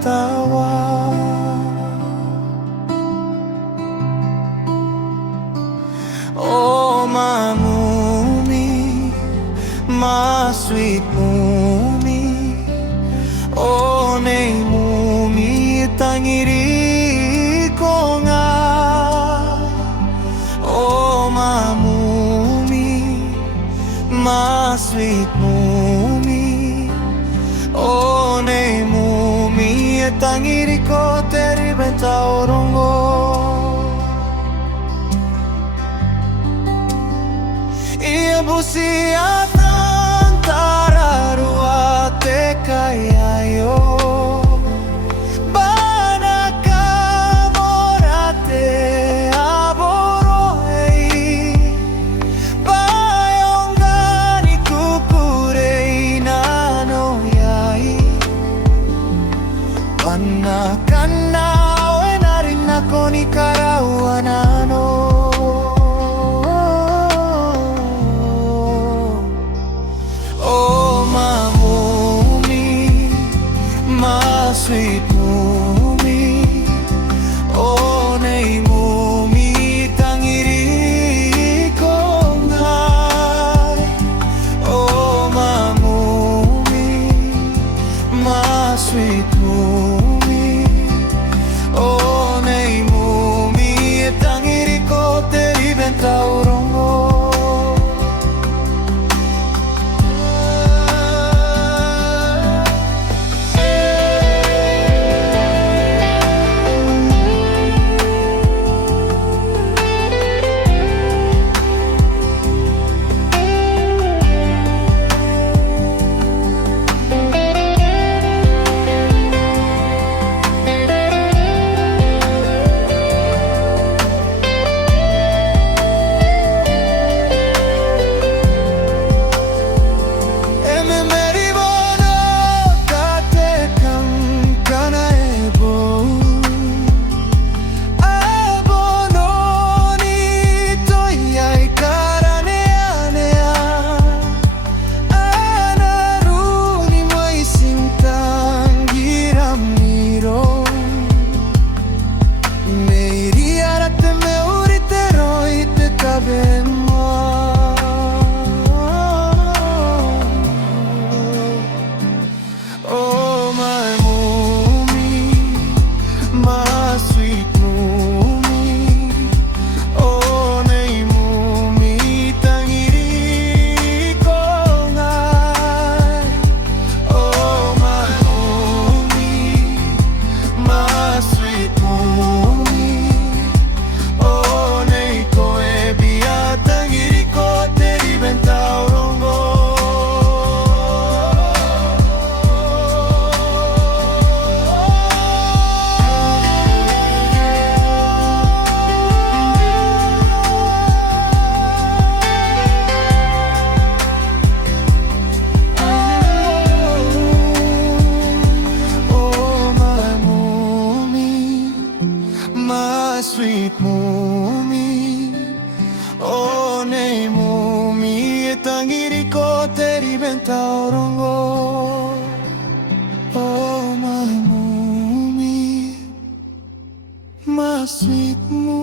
tawa. Oh mamumi, ma sweet mumi, oh nei mumi tangiri ko nga. Oh mamumi, ma sweet mumi, oh nei mumi tangiri ko te ribenta orongo. Busia tantararua te kayayo banaka morate aboroei bayongani kukurei nano yai banakana wenarin ako ni karawanano. Sweet mumi, oh nei mumi tangiri ko ngai. Oh ma mumi, ma sweet mumi, oh nei mumi tangiri ko te ribenta orongo. Oh my mumi, my sweet mumi, oh nei mumi tangiri ko ngai. Oh my mumi, my sweet mumi, oh nei koe bia tangiri ko te ribenta orongo. Sweet mumi, oh nei mumi tangiri ko te ribenta orongo. Oh my mumi, my sweet mumi.